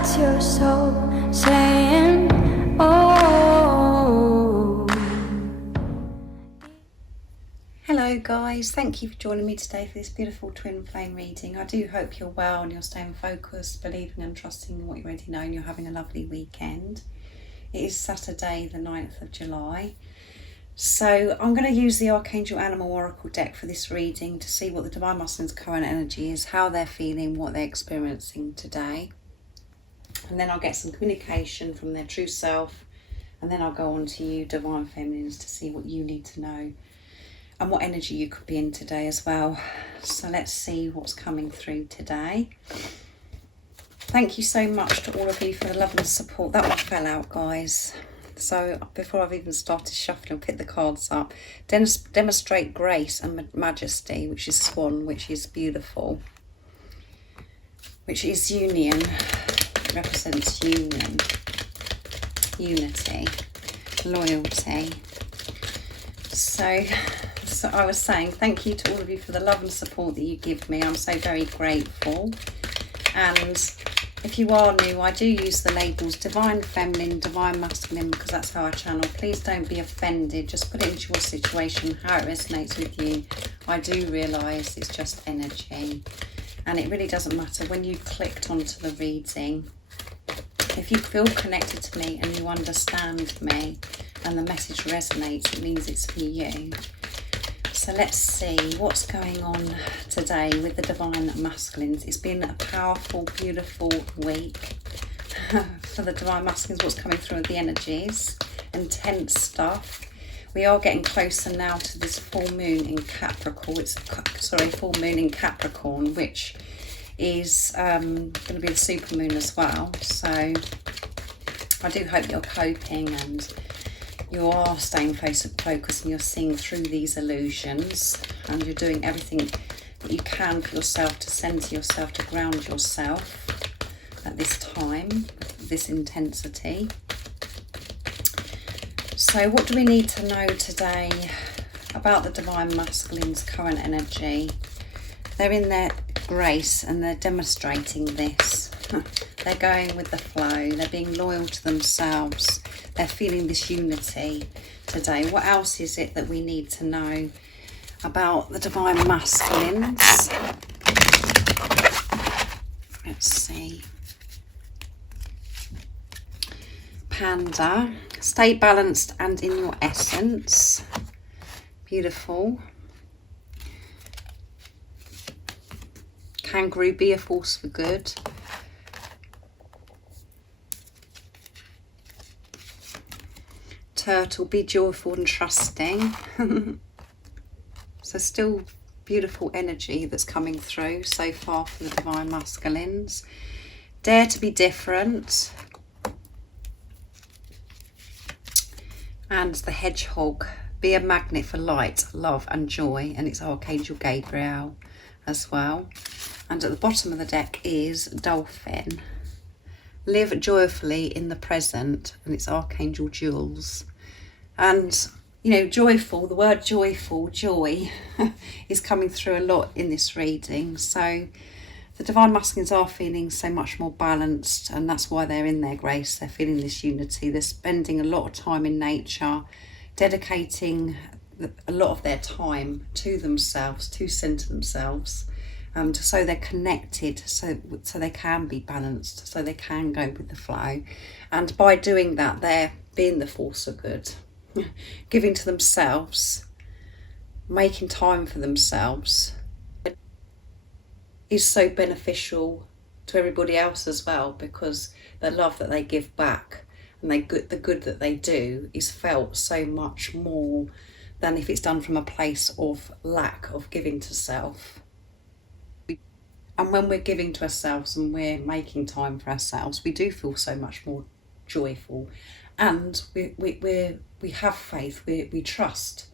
That's your soul saying, oh. Hello guys, thank you for joining me today for this beautiful twin flame reading. I do hope you're well and you're staying focused, believing and trusting in what you already know, and you're having a lovely weekend. It is Saturday the 9th of July. So I'm going to use the Archangel Animal Oracle deck for this reading to see what the Divine Masculine's current energy is, how they're feeling, what they're experiencing today. And then I'll get some communication from their true self, and then I'll go on to you, Divine Feminines, to see what you need to know and what energy you could be in today as well. So let's see what's coming through today. Thank you so much to all of you for the love and support. That one fell out, guys. So before I've even started shuffling, pick the cards up. Demonstrate grace and majesty, which is swan, which is beautiful, which is union. It represents union, unity, loyalty. So I was saying thank you to all of you for the love and support that you give me. I'm so very grateful. And if you are new, I do use the labels Divine Feminine, Divine Masculine, because that's how I channel. Please don't be offended. Just put it into your situation, how it resonates with you. I do realise it's just energy. And it really doesn't matter when you clicked onto the reading. If you feel connected to me and you understand me and the message resonates, it means it's for you. So let's see what's going on today with the Divine Masculines. It's been a powerful, beautiful week for the Divine Masculines. What's coming through with the energies, intense stuff. We are getting closer now to this full moon in Capricorn. Full moon in Capricorn, which is going to be the super moon as well. So I do hope you're coping and you are staying focused and you're seeing through these illusions, and you're doing everything that you can for yourself to center yourself, to ground yourself at this time, this intensity. So what do we need to know today about the Divine Masculine's current energy? They're in their grace and they're demonstrating this. They're going with the flow. They're being loyal to themselves. They're feeling this unity today. What else is it that we need to know about the Divine Masculines? Let's see. Panda. Stay balanced and in your essence. Beautiful. Kangaroo, be a force for good. Turtle, be joyful and trusting. So still beautiful energy that's coming through so far for the Divine Masculines. Dare to be different. And the Hedgehog, be a magnet for light, love and joy. And it's Archangel Gabriel as well. And at the bottom of the deck is Dolphin. Live joyfully in the present, and it's Archangel Jules. And, you know, joyful, the word joyful, joy, is coming through a lot in this reading. So the Divine Masculines are feeling so much more balanced, and that's why they're in their grace. They're feeling this unity. They're spending a lot of time in nature, dedicating a lot of their time to themselves, to center themselves. So they're connected, so they can be balanced, so they can go with the flow. And by doing that, they're being the force of good, giving to themselves, making time for themselves is so beneficial to everybody else as well, because the love that they give back and the good that they do is felt so much more than if it's done from a place of lack of giving to self. And when we're giving to ourselves and we're making time for ourselves, we do feel so much more joyful, and we have faith, we trust.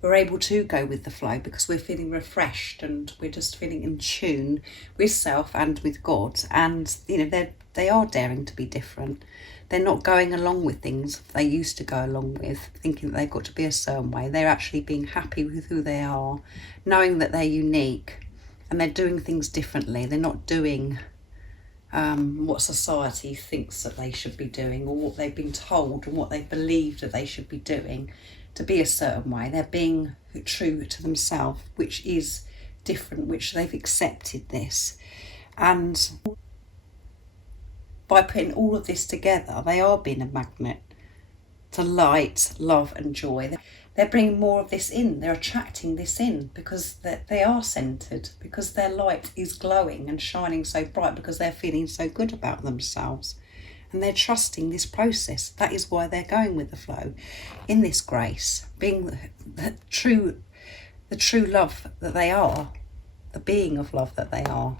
We're able to go with the flow because we're feeling refreshed and we're just feeling in tune with self and with God. And you know, they are daring to be different. They're not going along with things they used to go along with, thinking that they've got to be a certain way. They're actually being happy with who they are, knowing that they're unique, and they're doing things differently. They're not doing what society thinks that they should be doing, or what they've been told and what they believe that they should be doing to be a certain way. They're being true to themselves, which is different, which they've accepted this. And by putting all of this together, they are being a magnet to light, love and joy. They're bringing more of this in. They're attracting this in because they are centered, because their light is glowing and shining so bright, because they're feeling so good about themselves. And they're trusting this process. That is why they're going with the flow in this grace, being the true love that they are, the being of love that they are.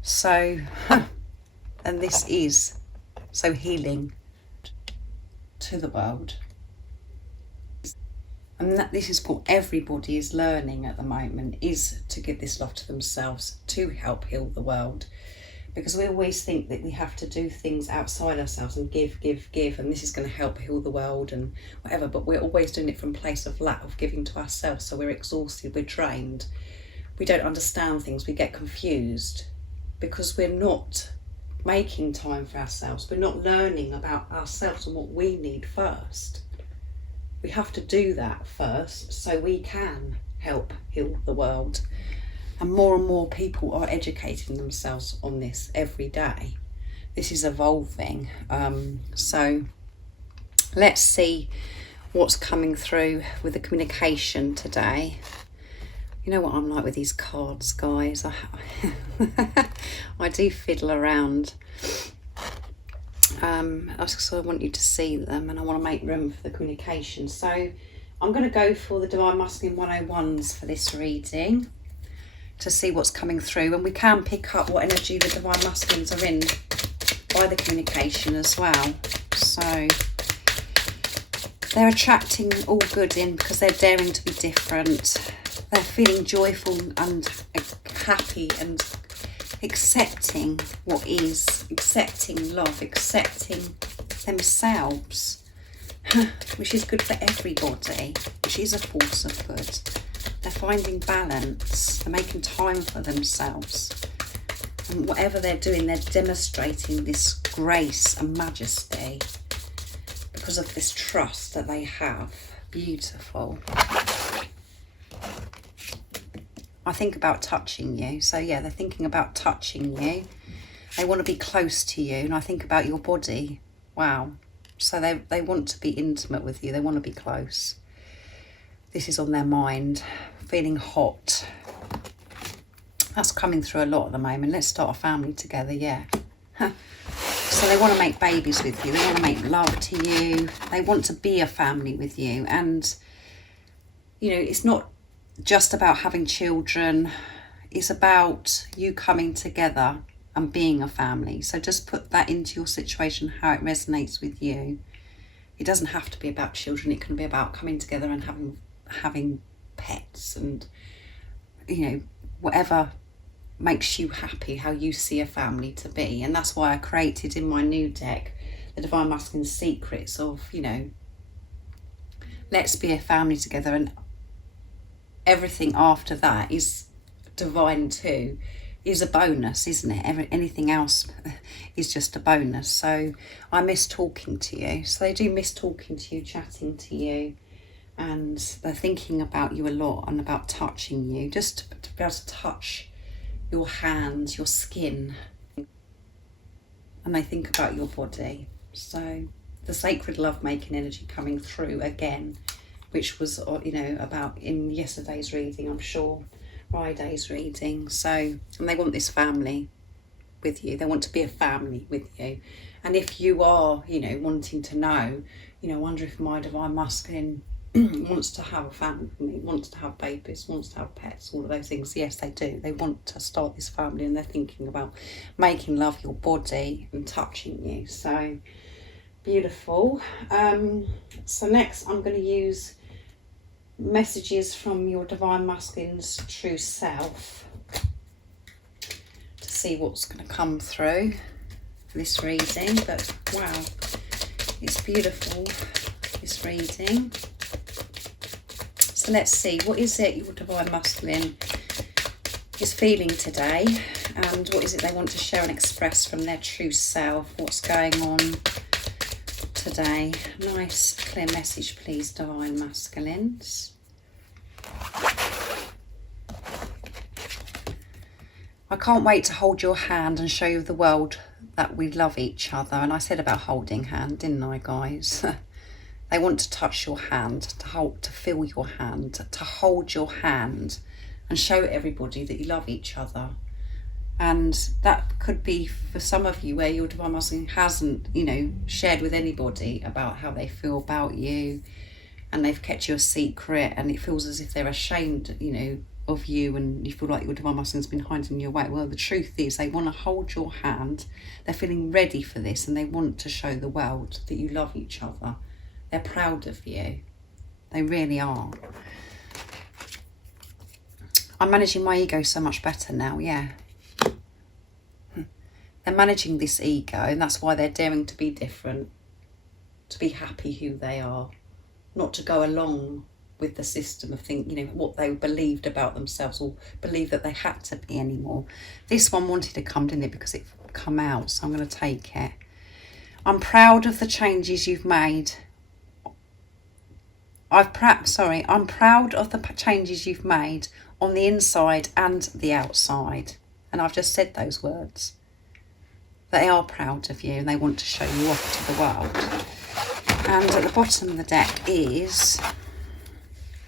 So, and this is so healing to the world. And that this is what everybody is learning at the moment, is to give this love to themselves to help heal the world. Because we always think that we have to do things outside ourselves and give, and this is going to help heal the world and whatever, but we're always doing it from a place of lack, of giving to ourselves. So we're exhausted, we're drained, we don't understand things, we get confused because we're not making time for ourselves. We're not learning about ourselves and what we need first. We have to do that first so we can help heal the world. And more people are educating themselves on this every day. This is evolving. So let's see what's coming through with the communication today. You know what I'm like with these cards, guys. I do fiddle around. So I want you to see them, and I want to make room for the communication. So I'm going to go for the Divine Masculine 101s for this reading, to see what's coming through, and we can pick up what energy the Divine Masculines are in by the communication as well. So they're attracting all good in because they're daring to be different. They're feeling joyful and happy and accepting what is, accepting love, accepting themselves, which is good for everybody, which is a force of good. They're finding balance, they're making time for themselves. And whatever they're doing, they're demonstrating this grace and majesty because of this trust that they have. Beautiful. I think about touching you. So yeah, they're thinking about touching you. They want to be close to you. And I think about your body. Wow. So they want to be intimate with you. They want to be close. This is on their mind. Feeling hot. That's coming through a lot at the moment. Let's start a family together, yeah. So they want to make babies with you. They want to make love to you. They want to be a family with you. And, you know, it's not just about having children. It's about you coming together and being a family. So just put that into your situation, how it resonates with you. It doesn't have to be about children. It can be about coming together and having pets and, you know, whatever makes you happy, how you see a family to be. And that's why I created in my new deck the Divine Masculine Secrets of, you know, let's be a family together, and everything after that is divine too, is a bonus, isn't it? Anything else is just a bonus. So I miss talking to you. So they do miss talking to you, chatting to you, and they're thinking about you a lot and about touching you, just to be able to touch your hands, your skin, and they think about your body. So the sacred love making energy coming through again, which was, you know, about in yesterday's reading, I'm sure, Friday's reading. So, and they want this family with you. They want to be a family with you. And if you are, you know, wanting to know, you know, I wonder if my Divine Masculine wants to have a family with me, wants to have babies, wants to have pets, all of those things. Yes, they do. They want to start this family, and they're thinking about making love your body and touching you. So beautiful. So next I'm going to use messages from your Divine Masculine's true self to see what's going to come through for this reading. But wow, it's beautiful, this reading. So let's see, what is it your Divine Masculine is feeling today, and what is it they want to share and express from their true self. What's going on today? Nice clear message, please, Divine Masculines. I can't wait to hold your hand and show you the world that we love each other. And I said about holding hand, didn't I, guys? They want to touch your hand, to feel your hand, to hold your hand and show everybody that you love each other. And that could be for some of you where your Divine Masculine hasn't, you know, shared with anybody about how they feel about you, and they've kept you a secret, and it feels as if they're ashamed, you know, of you, and you feel like your Divine Masculine's been hiding your way. Well, the truth is they want to hold your hand. They're feeling ready for this, and they want to show the world that you love each other. They're proud of you. They really are. I'm managing my ego so much better now, yeah. They're managing this ego, and that's why they're daring to be different, to be happy who they are, not to go along with the system of thinking, you know, what they believed about themselves or believed that they had to be anymore. This one wanted to come, didn't it, because it come out, so I'm going to take it. I'm proud of the changes you've made. I'm proud of the changes you've made on the inside and the outside. And I've just said those words. They are proud of you, and they want to show you off to the world. And at the bottom of the deck is,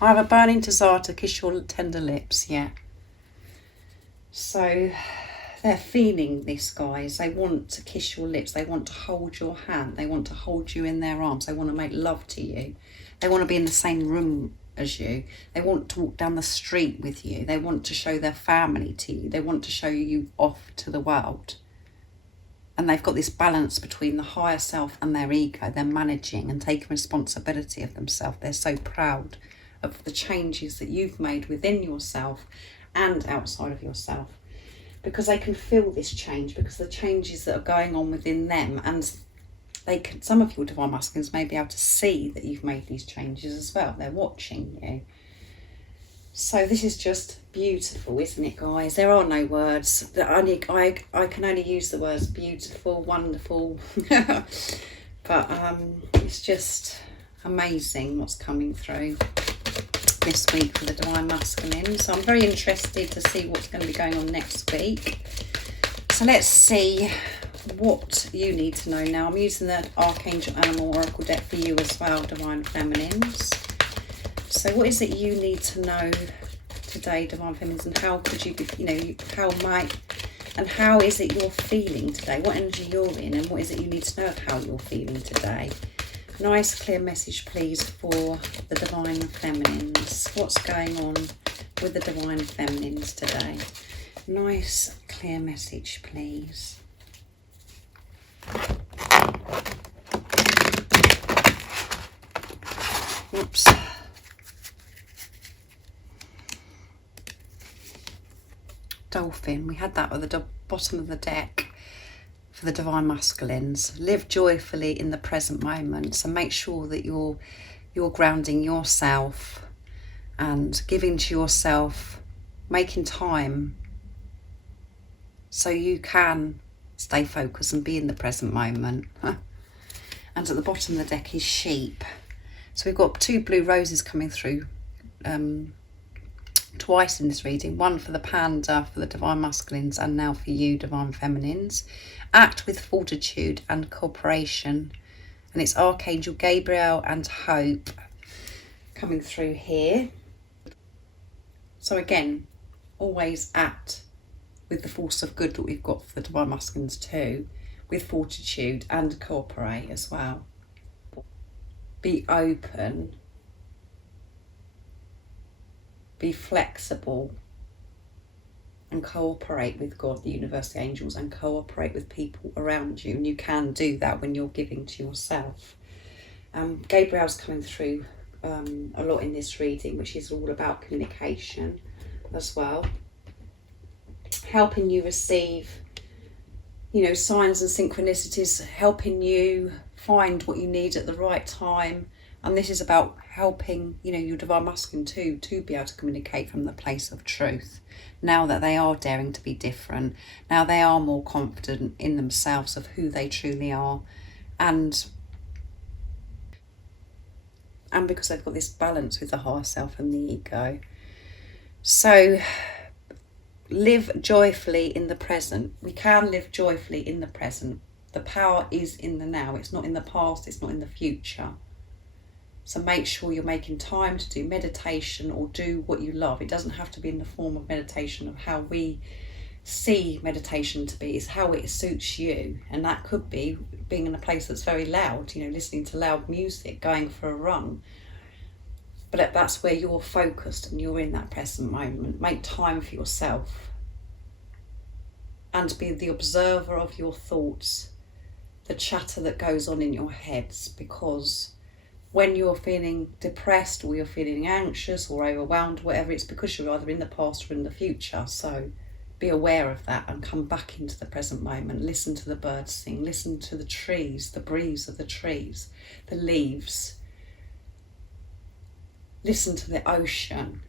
I have a burning desire to kiss your tender lips, yeah. So they're feeling this, guys. They want to kiss your lips. They want to hold your hand. They want to hold you in their arms. They want to make love to you. They want to be in the same room as you. They want to walk down the street with you. They want to show their family to you. They want to show you off to the world. And they've got this balance between the higher self and their ego. They're managing and taking responsibility of themselves. They're so proud of the changes that you've made within yourself and outside of yourself, because they can feel this change, because the changes that are going on within them, and they can, some of your Divine Masculines may be able to see that you've made these changes as well. They're watching you. So this is just beautiful, isn't it, guys? There are no words. I can only use the words beautiful, wonderful. But it's just amazing what's coming through this week for the Divine Masculine. So I'm very interested to see what's going to be going on next week. So let's see what you need to know now. I'm using the Archangel Animal Oracle deck for you as well, Divine Feminines. So what is it you need to know today, Divine Feminines, and how could you be, you know, how is it you're feeling today? What energy you're in, and what is it you need to know of how you're feeling today? Nice clear message, please, for the Divine Feminines. What's going on with the Divine Feminines today? Nice clear message, please. Oops. Dolphin. We had that at the bottom of the deck for the Divine Masculines. Live joyfully in the present moment. So make sure that you're grounding yourself and giving to yourself, making time so you can stay focused and be in the present moment. And at the bottom of the deck is sheep. So we've got 2 blue roses coming through twice in this reading. One for the panda, for the Divine Masculines, and now for you, Divine Feminines. Act with fortitude and cooperation. And it's Archangel Gabriel and Hope coming through here. So again, always act with the force of good that we've got for the Divine Masculines too, with fortitude, and cooperate as well. Be open, be flexible, and cooperate with God, the universe, the angels, and cooperate with people around you. And you can do that when you're giving to yourself. Gabriel's coming through a lot in this reading, which is all about communication as well, helping you receive, you know, signs and synchronicities, helping you find what you need at the right time And this is about helping, you know, your divine masculine too, to be able to communicate from the place of truth. Now that they are daring to be different, now they are more confident in themselves of who they truly are, and because they've got this balance with the higher self and the ego. So live joyfully in the present. We can live joyfully in the present. The power is in the now. It's not in the past, it's not in the future. So make sure you're making time to do meditation or do what you love. It doesn't have to be in the form of meditation of how we see meditation to be. It's how it suits you. And that could be being in a place that's very loud, you know, listening to loud music, going for a run. But that's where you're focused and you're in that present moment. Make time for yourself and be the observer of your thoughts, the chatter that goes on in your heads, because when you're feeling depressed or you're feeling anxious or overwhelmed, whatever, it's because you're either in the past or in the future. So be aware of that and come back into the present moment. Listen to the birds sing, listen to the trees, the breeze of the trees, the leaves. Listen to the ocean.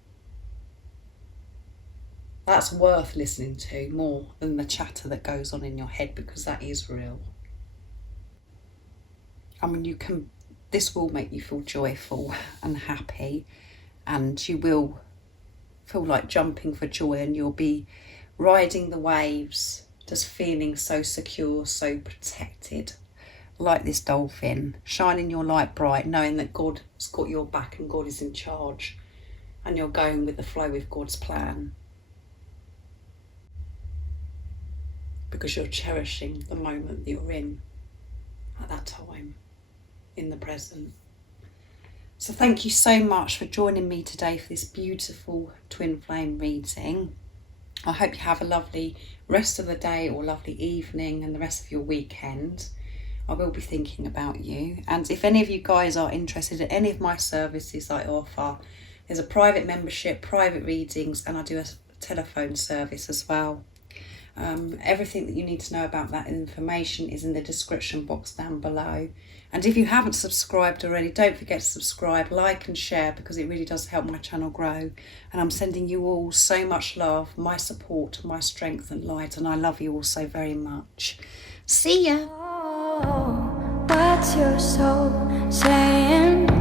That's worth listening to more than the chatter that goes on in your head, because that is real. I mean, this will make you feel joyful and happy, and you will feel like jumping for joy, and you'll be riding the waves, just feeling so secure, so protected, like this dolphin, shining your light bright, knowing that God has got your back and God is in charge, and you're going with the flow with God's plan, because you're cherishing the moment that you're in at that time, in the present. So thank you so much for joining me today for this beautiful twin flame reading. I hope you have a lovely rest of the day or lovely evening and the rest of your weekend. I will be thinking about you. And if any of you guys are interested in any of my services I offer, there's a private membership, private readings, and I do a telephone service as well. Everything that you need to know about that information is in the description box down below. And if you haven't subscribed already, don't forget to subscribe, like and share, because it really does help my channel grow. And I'm sending you all so much love, my support, my strength and light, and I love you all so very much. See ya! Oh, what's your soul saying?